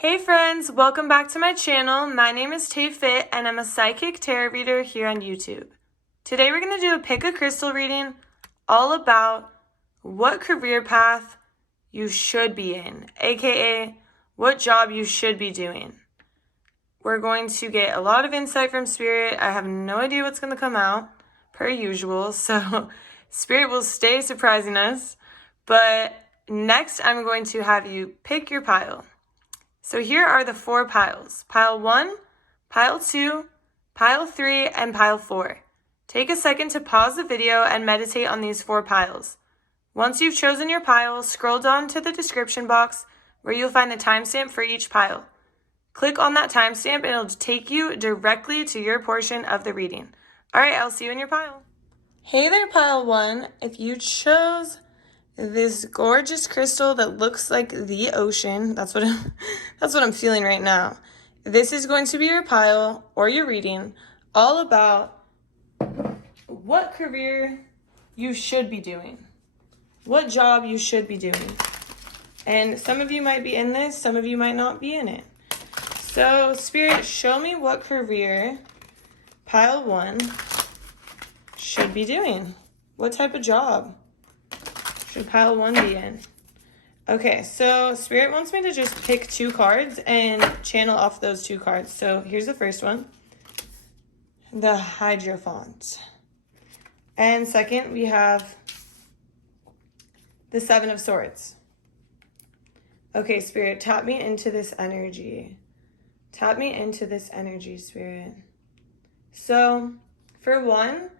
Hey friends, welcome back to my channel. My name is TAYFIT and I'm a psychic tarot reader here on YouTube. Today we're going to do a pick a crystal reading all about what career path you should be in, aka what job you should be doing. We're going to get a lot of insight from Spirit. I have no idea what's going to come out, per usual, so Spirit will stay surprising us. But next I'm going to have you pick your pile. So here are the 4 piles. Pile 1, Pile 2, Pile 3, and Pile 4. Take a second to pause the video and meditate on these 4 piles. Once you've chosen your pile, scroll down to the description box where you'll find the timestamp for each pile. Click on that timestamp and it'll take you directly to your portion of the reading. Alright, I'll see you in your pile. Hey there, Pile 1. If you chose this gorgeous crystal that looks like the ocean, that's what I'm feeling right now. This is going to be your pile or your reading all about what career you should be doing, what job you should be doing. And some of you might be in this, some of you might not be in it. So Spirit, show me what career Pile 1 should be doing. What type of job should Pile 1 be in? Okay, so Spirit wants me to just pick 2 cards and channel off those 2 cards. So here's the first one, the Hierophant. And second, we have the 7 of Swords. Okay, Spirit, tap me into this energy. Tap me into this energy, Spirit. So, for one,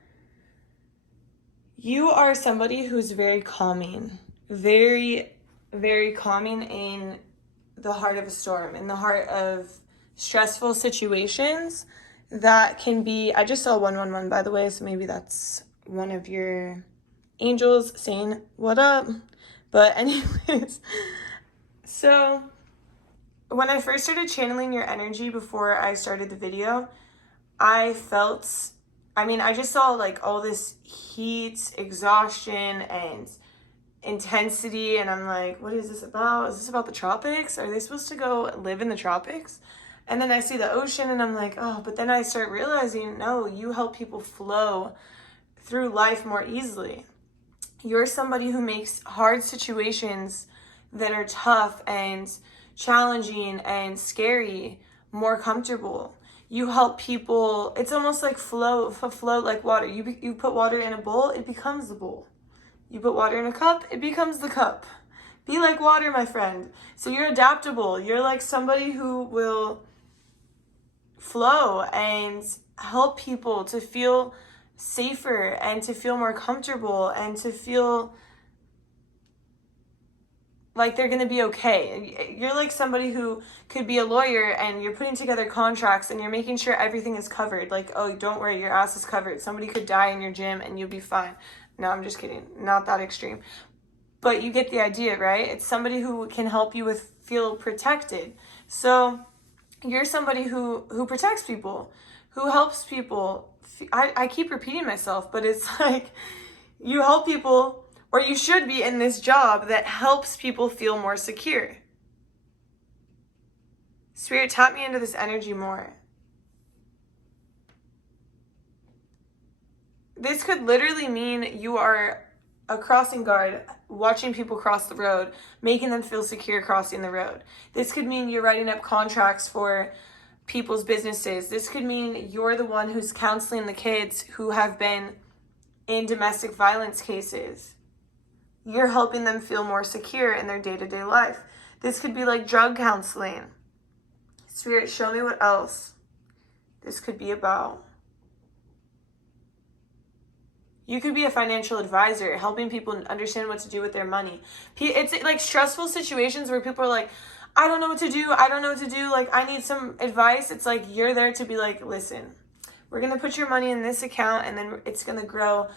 you are somebody who's very calming, very, very calming in the heart of a storm, in the heart of stressful situations that can be, I just saw 111 by the way, so maybe that's one of your angels saying, what up? But anyways, so when I first started channeling your energy before I started the video, I just saw like all this heat, exhaustion, and intensity, and I'm like, what is this about? Is this about the tropics? Are they supposed to go live in the tropics? And then I see the ocean and I'm like, oh, but then I start realizing, no, you help people flow through life more easily. You're somebody who makes hard situations that are tough and challenging and scary more comfortable. You help people. It's almost like float like water. You put water in a bowl, it becomes the bowl. You put water in a cup, it becomes the cup. Be like water, my friend. So you're adaptable. You're like somebody who will flow and help people to feel safer and to feel more comfortable and to feel like they're going to be okay. You're like somebody who could be a lawyer and you're putting together contracts and you're making sure everything is covered. Like, oh, don't worry, your ass is covered. Somebody could die in your gym and you'll be fine. No, I'm just kidding. Not that extreme. But you get the idea, right? It's somebody who can help you feel protected. So you're somebody who protects people, who helps people. I keep repeating myself, but it's like you help people, or you should be in this job that helps people feel more secure. Spirit, tap me into this energy more. This could literally mean you are a crossing guard, watching people cross the road, making them feel secure crossing the road. This could mean you're writing up contracts for people's businesses. This could mean you're the one who's counseling the kids who have been in domestic violence cases. You're helping them feel more secure in their day-to-day life. This could be like drug counseling. Spirit, show me what else this could be about. You could be a financial advisor, helping people understand what to do with their money. It's like stressful situations where people are like, I don't know what to do. I don't know what to do. Like, I need some advice. It's like you're there to be like, listen, we're going to put your money in this account and then it's going to grow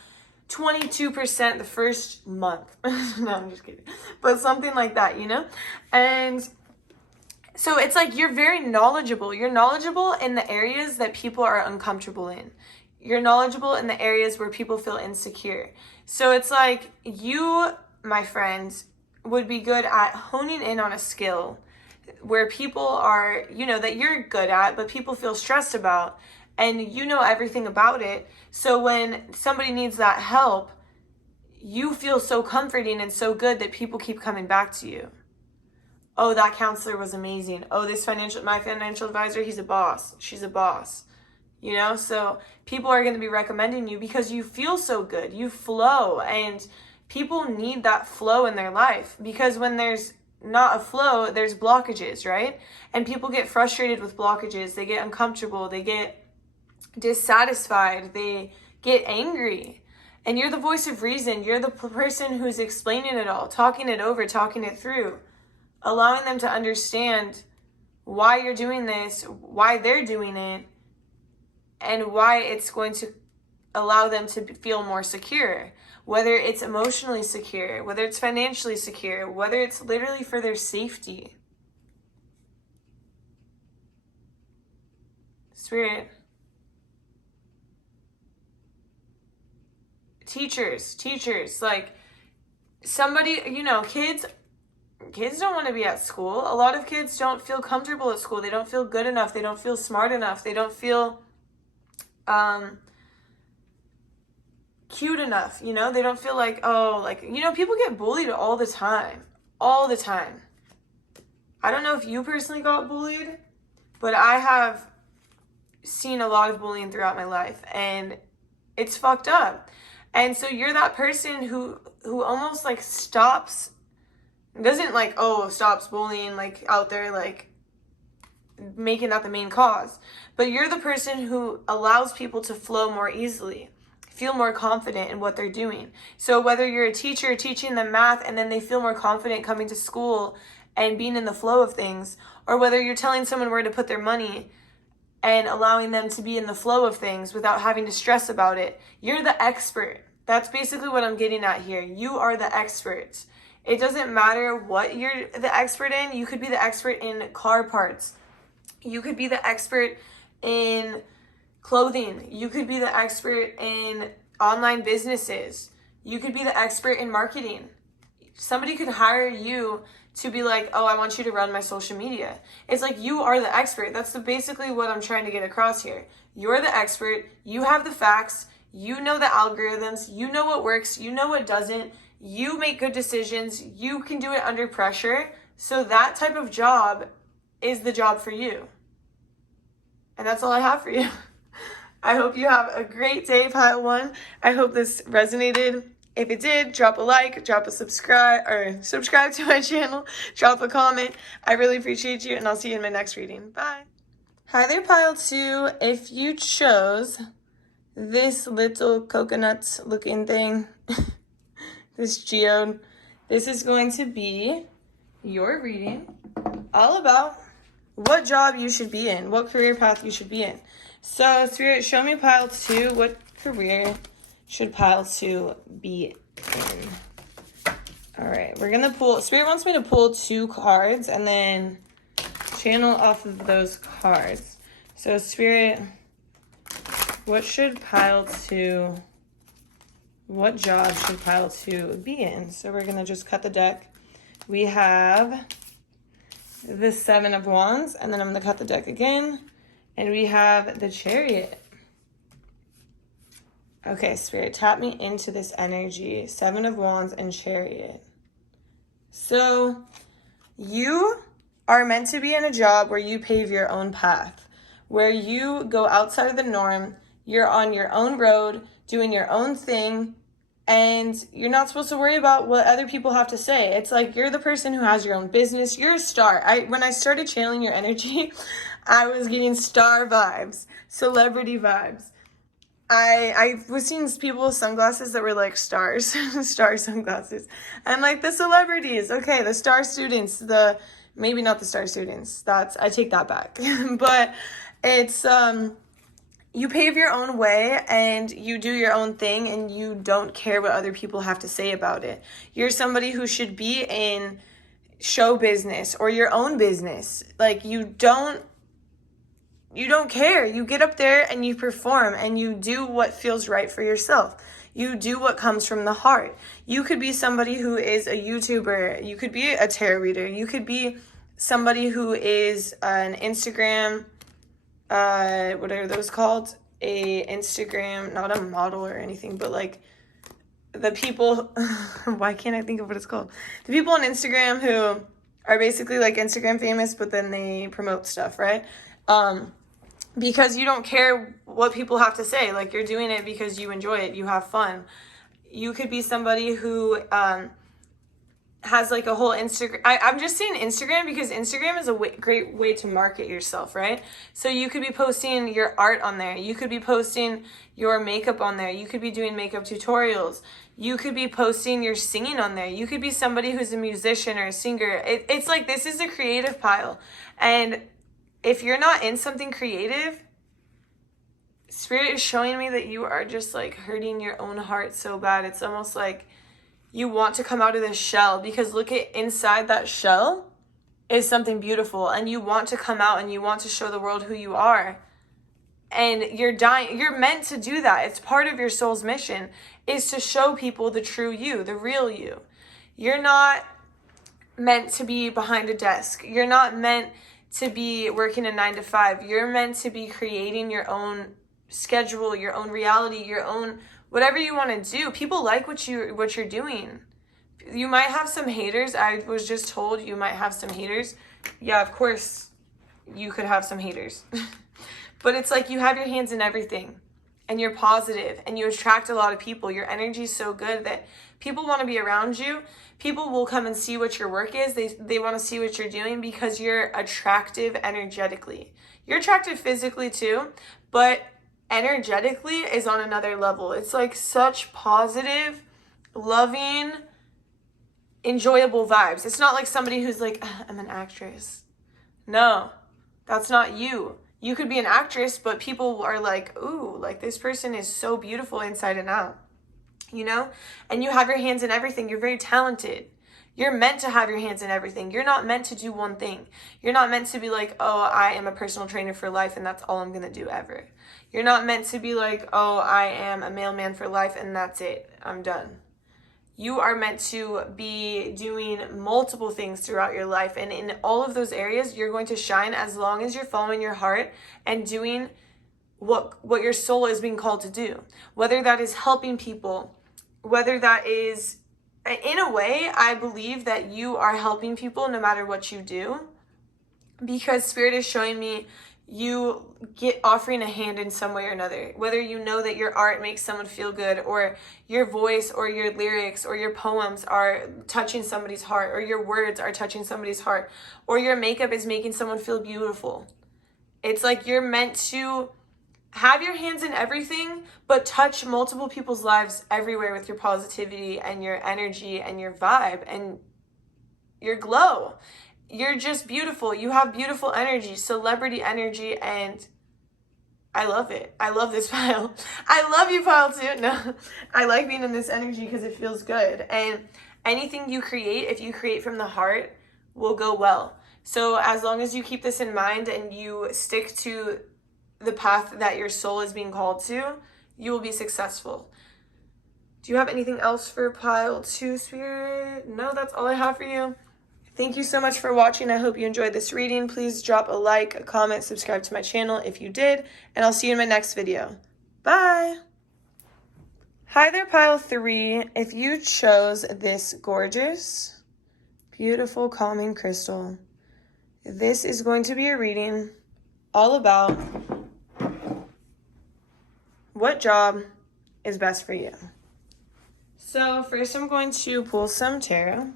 22% the first month. No, I'm just kidding. But something like that, you know? And so it's like you're very knowledgeable. You're knowledgeable in the areas that people are uncomfortable in. You're knowledgeable in the areas where people feel insecure. So it's like you, my friend, would be good at honing in on a skill where people are, that you're good at, but people feel stressed about, and you know everything about it. So when somebody needs that help, you feel so comforting and so good that people keep coming back to you. Oh, that counselor was amazing. Oh, my financial advisor, he's a boss. She's a boss. So people are going to be recommending you because you feel so good. You flow, and people need that flow in their life, because when there's not a flow, there's blockages, right? And people get frustrated with blockages. They get uncomfortable. They get dissatisfied. They get angry. And you're the voice of reason. You're the person who's explaining it all, talking it over, talking it through, allowing them to understand why you're doing this, why they're doing it, and why it's going to allow them to feel more secure. Whether it's emotionally secure, whether it's financially secure, whether it's literally for their safety. Spirit. Teachers, like somebody, kids don't want to be at school. A lot of kids don't feel comfortable at school. They don't feel good enough. They don't feel smart enough. They don't feel cute enough. They don't feel like, people get bullied all the time. I don't know if you personally got bullied, but I have seen a lot of bullying throughout my life, and it's fucked up. And so you're that person who almost like stops bullying, like out there, like making that the main cause. But you're the person who allows people to flow more easily, feel more confident in what they're doing. So whether you're a teacher teaching them math and then they feel more confident coming to school and being in the flow of things, or whether you're telling someone where to put their money and allowing them to be in the flow of things without having to stress about it, you're the expert. That's basically what I'm getting at here. You are the expert. It doesn't matter what you're the expert in. You could be the expert in car parts. You could be the expert in clothing. You could be the expert in online businesses. You could be the expert in marketing. Somebody could hire you to be like, oh, I want you to run my social media. It's like you are the expert. That's basically what I'm trying to get across here. You're the expert. You have the facts. You know the algorithms. You know what works. You know what doesn't. You make good decisions. You can do it under pressure. So that type of job is the job for you. And that's all I have for you. I hope you have a great day, Pile 1. I hope this resonated. If it did, drop a like, drop a subscribe to my channel, drop a comment. I really appreciate you, and I'll see you in my next reading. Bye. Hi there, Pile 2. If you chose this little coconut looking thing, this geode, this is going to be your reading all about what job you should be in, what career path you should be in. So, Spirit, show me Pile 2, what career should Pile 2 be in? All right, we're going to pull, Spirit wants me to pull 2 cards and then channel off of those cards. So, Spirit, what job should Pile 2 be in? So, we're going to just cut the deck. We have the 7 of Wands, and then I'm going to cut the deck again, and we have the Chariot. Okay, Spirit, tap me into this energy. 7 of Wands and Chariot. So, you are meant to be in a job where you pave your own path, where you go outside of the norm, you're on your own road, doing your own thing, and you're not supposed to worry about what other people have to say. It's like you're the person who has your own business. You're a star. When I started channeling your energy, I was getting star vibes, celebrity vibes. I was seeing people with sunglasses that were like stars, star sunglasses. And like the celebrities, okay, the star students, maybe not the star students. I take that back. But it's, you pave your own way and you do your own thing and you don't care what other people have to say about it. You're somebody who should be in show business or your own business. Like you don't care. You get up there and you perform and you do what feels right for yourself. You do what comes from the heart. You could be somebody who is a YouTuber. You could be a tarot reader. You could be somebody who is an Instagram, what are those called? A Instagram, not a model or anything, but like the people, why can't I think of what it's called? The people on Instagram who are basically like Instagram famous, but then they promote stuff, right? Because you don't care what people have to say. Like, you're doing it because you enjoy it, you have fun. You could be somebody who has like a whole Instagram. I'm just saying Instagram because Instagram is a great way to market yourself, right? So you could be posting your art on there. You could be posting your makeup on there. You could be doing makeup tutorials. You could be posting your singing on there. You could be somebody who's a musician or a singer. It's like, this is a creative pile. And if you're not in something creative, Spirit is showing me that you are just like hurting your own heart so bad. It's almost like you want to come out of this shell, because look at inside that shell is something beautiful, and you want to come out and you want to show the world who you are. And you're meant to do that. It's part of your soul's mission, is to show people the true you, the real you. You're not meant to be behind a desk. You're not meant to be working a 9 to 5. You're meant to be creating your own schedule, your own reality, your own whatever you want to do. People like what you're doing. You might have some haters. I was just told you might have some haters. Yeah, of course you could have some haters. But it's like you have your hands in everything, and you're positive, and you attract a lot of people. Your energy is so good that people want to be around you. People will come and see what your work is. They want to see what you're doing because you're attractive energetically. You're attractive physically too, but energetically is on another level. It's like such positive, loving, enjoyable vibes. It's not like somebody who's like, I'm an actress. No, that's not you. You could be an actress, but people are like, ooh, like this person is so beautiful inside and out, you know? And you have your hands in everything. You're very talented. You're meant to have your hands in everything. You're not meant to do one thing. You're not meant to be like, oh, I am a personal trainer for life and that's all I'm going to do ever. You're not meant to be like, oh, I am a mailman for life and that's it. I'm done. You are meant to be doing multiple things throughout your life. And in all of those areas, you're going to shine as long as you're following your heart and doing what your soul is being called to do. Whether that is helping people, whether that is, in a way, I believe that you are helping people no matter what you do. Because Spirit is showing me you get offering a hand in some way or another, whether you know that your art makes someone feel good, or your voice or your lyrics or your poems are touching somebody's heart, or your words are touching somebody's heart, or your makeup is making someone feel beautiful. It's like you're meant to have your hands in everything, but touch multiple people's lives everywhere with your positivity and your energy and your vibe and your glow. You're just beautiful. You have beautiful energy, celebrity energy, and I love it. I love this pile. I love you, pile too. No, I like being in this energy because it feels good. And anything you create, if you create from the heart, will go well. So as long as you keep this in mind and you stick to the path that your soul is being called to, you will be successful. Do you have anything else for pile 2, Spirit? No, that's all I have for you. Thank you so much for watching. I hope you enjoyed this reading. Please drop a like, a comment, subscribe to my channel if you did, and I'll see you in my next video. Bye! Hi there, pile 3. If you chose this gorgeous, beautiful, calming crystal, this is going to be a reading all about what job is best for you. So first I'm going to pull some tarot.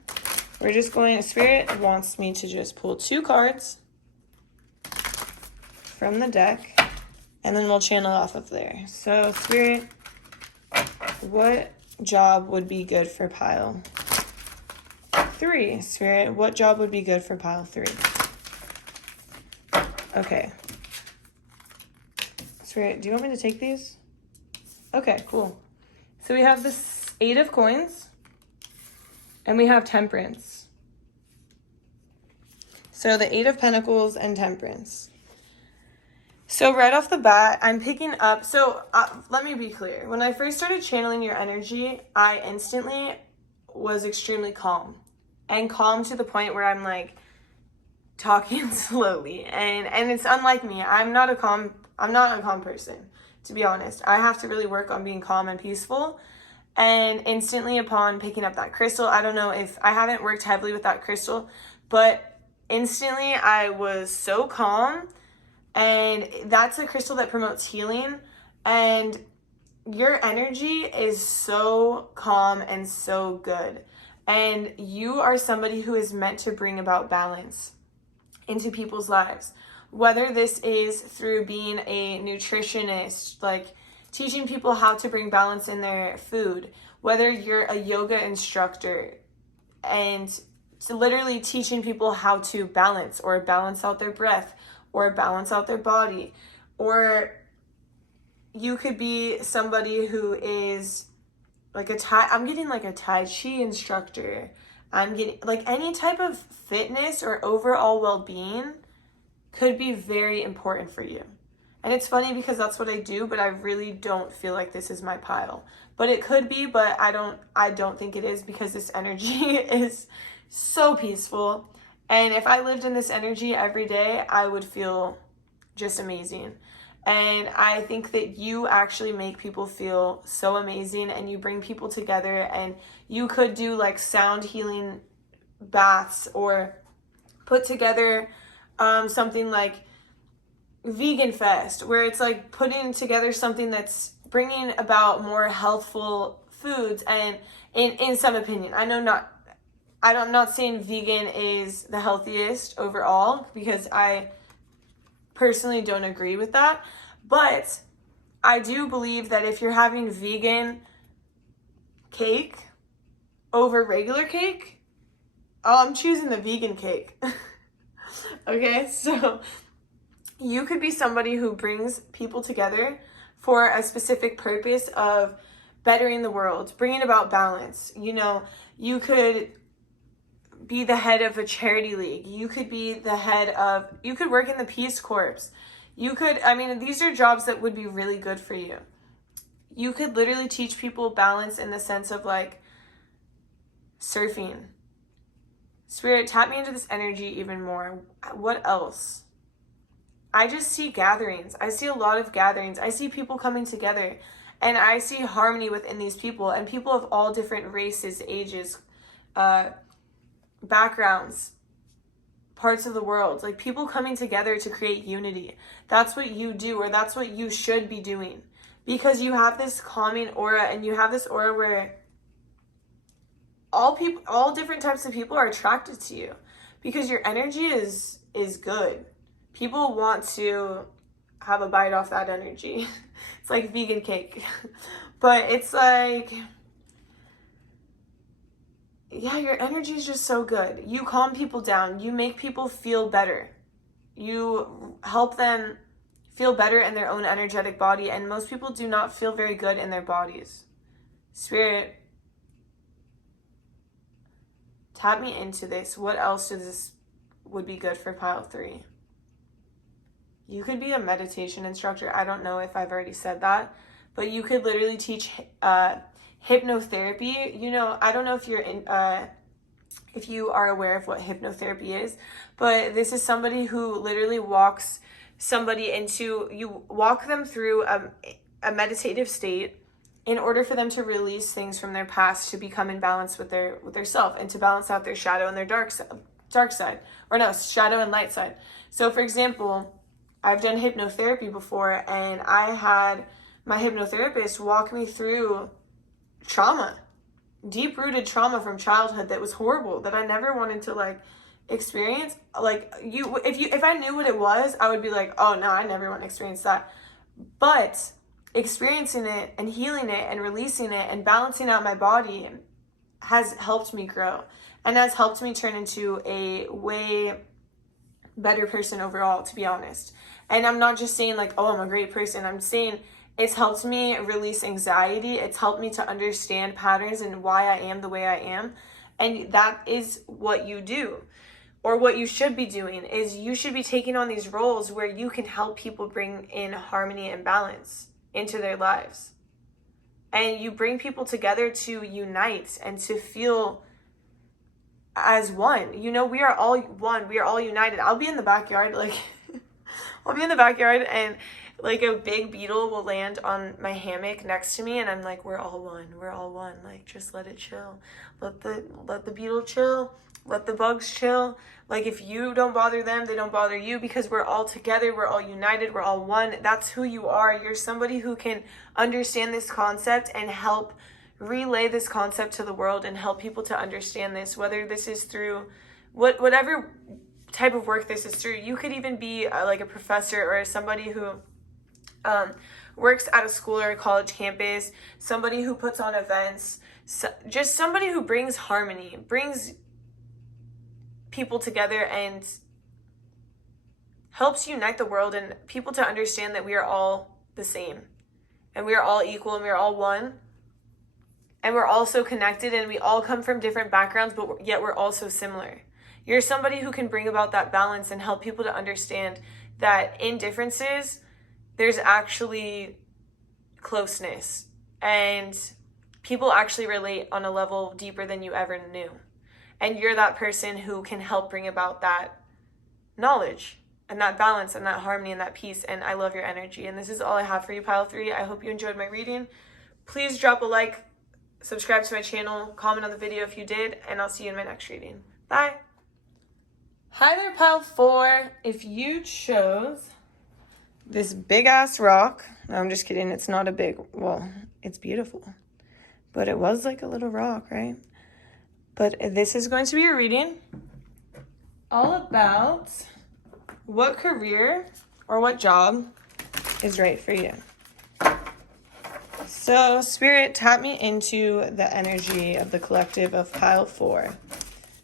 We're just going, Spirit wants me to just pull 2 cards from the deck, and then we'll channel off of there. So Spirit, what job would be good for pile 3? Spirit, what job would be good for pile 3? Okay. Spirit, do you want me to take these? Okay, cool. So we have this 8 of coins, and we have temperance. So the 8 of pentacles and temperance. So right off the bat, I'm picking up, let me be clear. When I first started channeling your energy, I instantly was extremely calm. And calm to the point where I'm like, talking slowly, and it's unlike me. I'm not a calm person, to be honest. I have to really work on being calm and peaceful. And instantly upon picking up that crystal, I don't know if I haven't worked heavily with that crystal, but instantly I was so calm. And that's a crystal that promotes healing, and your energy is so calm and so good. And you are somebody who is meant to bring about balance into people's lives. Whether this is through being a nutritionist, like teaching people how to bring balance in their food, whether you're a yoga instructor and literally teaching people how to balance or balance out their breath or balance out their body, or you could be somebody who is like I'm getting like a Tai Chi instructor. I'm getting like any type of fitness or overall well-being could be very important for you. And it's funny because that's what I do, but I really don't feel like this is my pile. But it could be, but I don't think it is, because this energy is so peaceful. And if I lived in this energy every day, I would feel just amazing. And I think that you actually make people feel so amazing, and you bring people together, and you could do like sound healing baths, or put together something like Vegan Fest, where it's like putting together something that's bringing about more healthful foods. And in some opinion, I'm not saying vegan is the healthiest overall, because I personally don't agree with that, but I do believe that if you're having vegan cake over regular cake, I'm choosing the vegan cake. Okay, so you could be somebody who brings people together for a specific purpose of bettering the world, bringing about balance. You could be the head of a charity league. You could you could work in the Peace Corps. These are jobs that would be really good for you. You could literally teach people balance in the sense of like surfing. Spirit, tap me into this energy even more. What else? I just see gatherings. I see a lot of gatherings. I see people coming together, and I see harmony within these people, and people of all different races, ages, backgrounds, parts of the world, like people coming together to create unity. That's what you do, or that's what you should be doing, because you have this calming aura, and you have this aura where all different types of people are attracted to you, because your energy is good. People want to have a bite off that energy. It's like vegan cake. But it's like, yeah, your energy is just so good. You calm people down. You make people feel better. You help them feel better in their own energetic body. And most people do not feel very good in their bodies. Spirit, tap me into this. What else would be good for pile 3? You could be a meditation instructor. I don't know if I've already said that, but you could literally teach hypnotherapy. I don't know if you are aware of what hypnotherapy is, but this is somebody who literally walks somebody you walk them through a meditative state in order for them to release things from their past, to become in balance with their self, and to balance out their shadow and their dark side, or no, shadow and light side. So for example, I've done hypnotherapy before, and I had my hypnotherapist walk me through trauma, deep-rooted trauma from childhood that was horrible, that I never wanted to experience. If I knew what it was, I would be like, oh no, I never want to experience that. But experiencing it and healing it and releasing it and balancing out my body has helped me grow, and has helped me turn into a way better person overall, to be honest. And I'm not just saying oh, I'm a great person. I'm saying it's helped me release anxiety. It's helped me to understand patterns and why I am the way I am. And that is what you do, or what you should be doing, is you should be taking on these roles where you can help people bring in harmony and balance into their lives. And you bring people together to unite and to feel as one. You know, we are all one. We are all united. I'll be in the backyard, like, I'll be in the backyard and like a big beetle will land on my hammock next to me and I'm like, we're all one. We're all one. Like, just let it chill. Let the beetle chill. Let the bugs chill. Like, if you don't bother them, they don't bother you, because we're all together. We're all united. We're all one. That's who you are. You're somebody who can understand this concept and help relay this concept to the world and help people to understand this, whether this is through whatever type of work this is through. You could even be like a professor or somebody who works at a school or a college campus, somebody who puts on events, just somebody who brings harmony, brings people together and helps unite the world and people to understand that we are all the same and we are all equal and we are all one. And we're all so connected and we all come from different backgrounds, but yet we're all so similar. You're somebody who can bring about that balance and help people to understand that in differences, there's actually closeness. And people actually relate on a level deeper than you ever knew. And you're that person who can help bring about that knowledge and that balance and that harmony and that peace. And I love your energy. And this is all I have for you, Pile 3. I hope you enjoyed my reading. Please drop a like. Subscribe to my channel, comment on the video if you did, and I'll see you in my next reading. Bye. Hi there, Pile 4. If you chose this big-ass rock, no, I'm just kidding. It's not a big, well, it's beautiful. But it was like a little rock, right? But this is going to be a reading all about what career or what job is right for you. So, Spirit, tap me into the energy of the collective of Pile 4.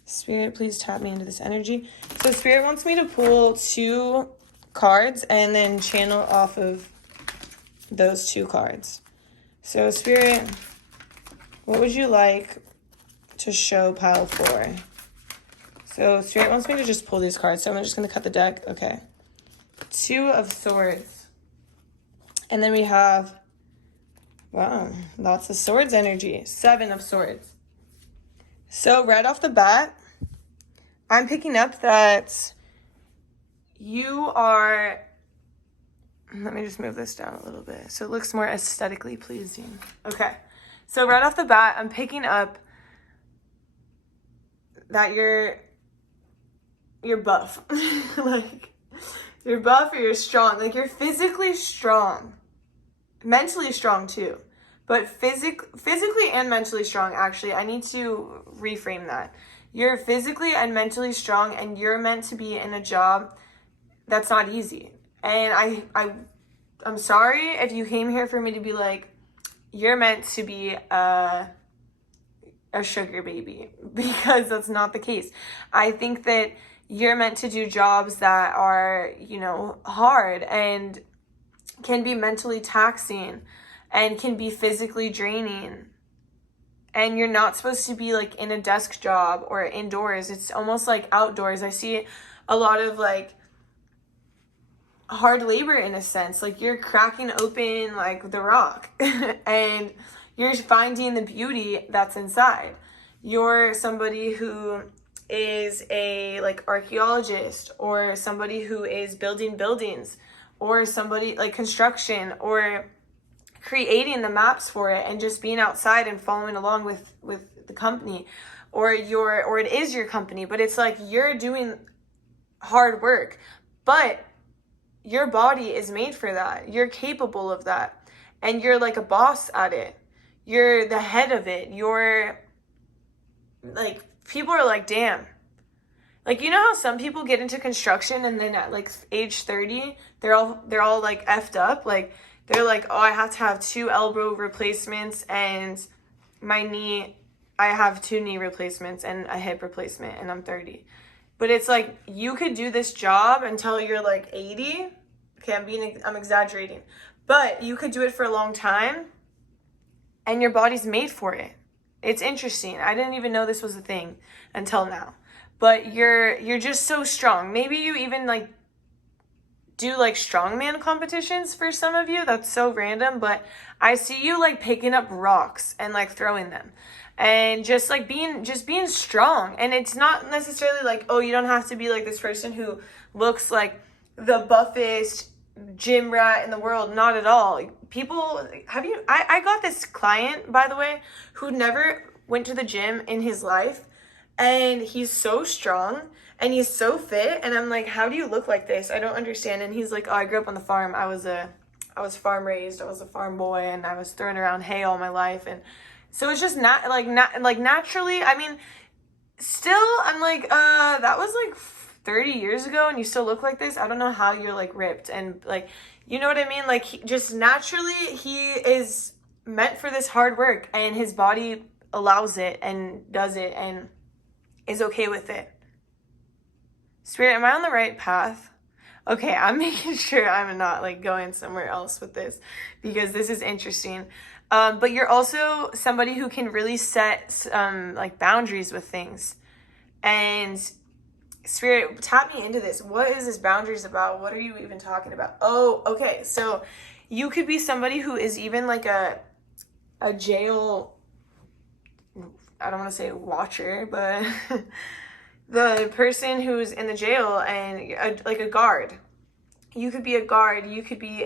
Spirit, please tap me into this energy. So, Spirit wants me to pull 2 cards and then channel off of those 2 cards. So, Spirit, what would you like to show Pile 4? So, Spirit wants me to just pull these cards. So, I'm just going to cut the deck. Okay. 2 of Swords. And then we have... wow, lots of swords energy. 7 of Swords. So right off the bat, I'm picking up that you are... let me just move this down a little bit so it looks more aesthetically pleasing. Okay, so right off the bat, I'm picking up that you're buff. Like, you're buff or you're strong. Like, you're physically strong. Mentally strong too, but physically and mentally strong. Actually, I need to reframe that. You're physically and mentally strong, and you're meant to be in a job that's not easy. And I'm sorry if you came here for me to be like, you're meant to be a sugar baby, because that's not the case. I think that you're meant to do jobs that are, you know, hard and can be mentally taxing and can be physically draining. And you're not supposed to be like in a desk job or indoors. It's almost like outdoors. I see a lot of like hard labor in a sense. Like, you're cracking open like the rock and you're finding the beauty that's inside. You're somebody who is a like archaeologist, or somebody who is building buildings, or somebody like construction, or creating the maps for it and just being outside and following along with the company, or it is your company, but it's like you're doing hard work, but your body is made for that. You're capable of that, and you're like a boss at it. You're the head of it. You're like, people are like, damn. Like, you know how some people get into construction and then at like age 30, they're all like effed up. Like, they're like, oh, I have to have 2 elbow replacements and I have 2 knee replacements and a hip replacement, and I'm 30. But it's like, you could do this job until you're like 80. Okay, I'm exaggerating. But you could do it for a long time and your body's made for it. It's interesting. I didn't even know this was a thing until now. But you're just so strong. Maybe you even like do like strongman competitions for some of you. That's so random, but I see you like picking up rocks and like throwing them and just like being strong. And it's not necessarily like, oh, you don't have to be like this person who looks like the buffest gym rat in the world. Not at all. People, I got this client, by the way, who never went to the gym in his life, and he's so strong and he's so fit, and I'm like, how do you look like this? I don't understand. And he's like, oh, I grew up on the farm. I was farm raised. I was a farm boy, and I was throwing around hay all my life. And so it's just not naturally. I mean, still, I'm like, that was like 30 years ago, and you still look like this. I don't know how you're like ripped and like, you know what I mean? Like, just naturally, he is meant for this hard work, and his body allows it and does it and is okay with it. Spirit, am I on the right path? Okay, I'm making sure I'm not like going somewhere else with this, because this is interesting. But you're also somebody who can really set like boundaries with things. And Spirit, tap me into this. What is this boundaries about? What are you even talking about? Oh, okay. So you could be somebody who is even like a jail, I don't want to say watcher, but the person who's in the jail and like a guard. You could be a guard. You could be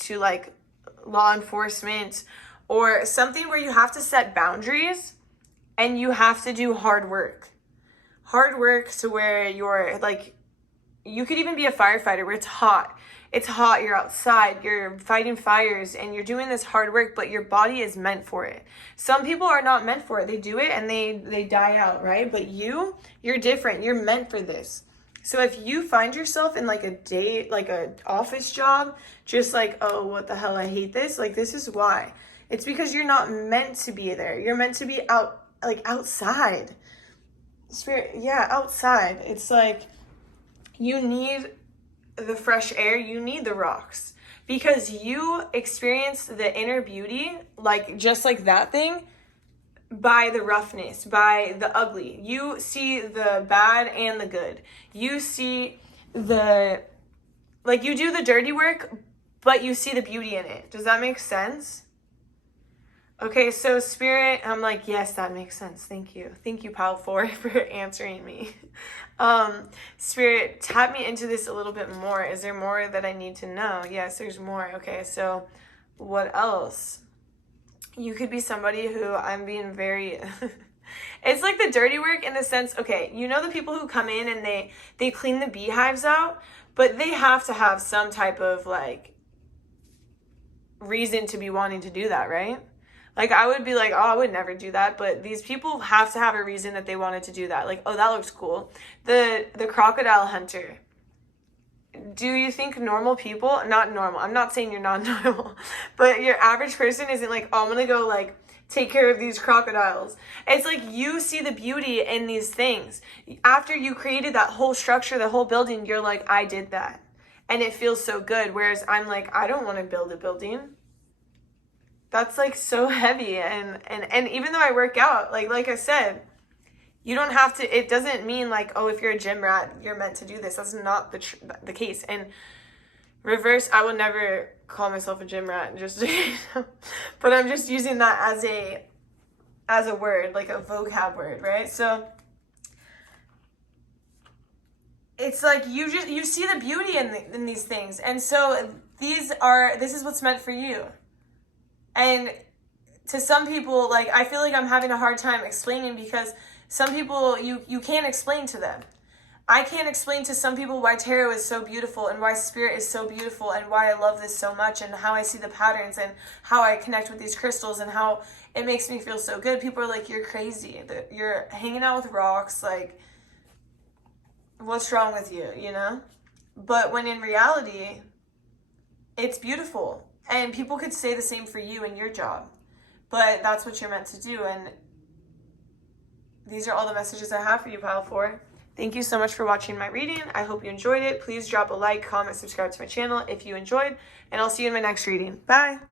to like law enforcement or something where you have to set boundaries and you have to do hard work. Hard work to where you're like, you could even be a firefighter where it's hot. It's hot, you're outside, you're fighting fires, and you're doing this hard work, but your body is meant for it. Some people are not meant for it. They do it and they die out, right? But you're different. You're meant for this. So if you find yourself in like a office job, just like, oh, what the hell, I hate this. Like, this is why. It's because you're not meant to be there. You're meant to be outside. Spirit, yeah, outside. It's like, you need the fresh air, you need the rocks, because you experience the inner beauty, like just like that thing, by the roughness, by the ugly. You see the bad and the good. You see you do the dirty work, but you see the beauty in it. Does that make sense? Okay, so Spirit, I'm like, yes, that makes sense. Thank you. Thank you, Pal, for answering me. Spirit, tap me into this a little bit more. Is there more that I need to know? Yes, there's more. Okay, so what else? You could be somebody who I'm being very... It's like the dirty work in the sense, okay, you know the people who come in and they clean the beehives out, but they have to have some type of like reason to be wanting to do that, right? Like, I would be like, oh, I would never do that. But these people have to have a reason that they wanted to do that. Like, oh, that looks cool. The crocodile hunter. Do you think normal people, not normal, I'm not saying you're not normal, but your average person isn't like, oh, I'm going to go like take care of these crocodiles. It's like you see the beauty in these things. After you created that whole structure, the whole building, you're like, I did that. And it feels so good. Whereas I'm like, I don't want to build a building. That's like so heavy. And even though I work out, like I said, you don't have to, it doesn't mean like, oh, if you're a gym rat, you're meant to do this. That's not the case. And reverse, I would never call myself a gym rat, just, but I'm just using that as a word, like a vocab word, right? So it's like, you see the beauty in these things. And so this is what's meant for you. And to some people, like, I feel like I'm having a hard time explaining, because some people, you can't explain to them. I can't explain to some people why tarot is so beautiful and why spirit is so beautiful and why I love this so much and how I see the patterns and how I connect with these crystals and how it makes me feel so good. People are like, you're crazy. You're hanging out with rocks. Like, what's wrong with you, you know? But when in reality, it's beautiful. And people could say the same for you and your job. But that's what you're meant to do. And these are all the messages I have for you, Pile 4. Thank you so much for watching my reading. I hope you enjoyed it. Please drop a like, comment, subscribe to my channel if you enjoyed. And I'll see you in my next reading. Bye.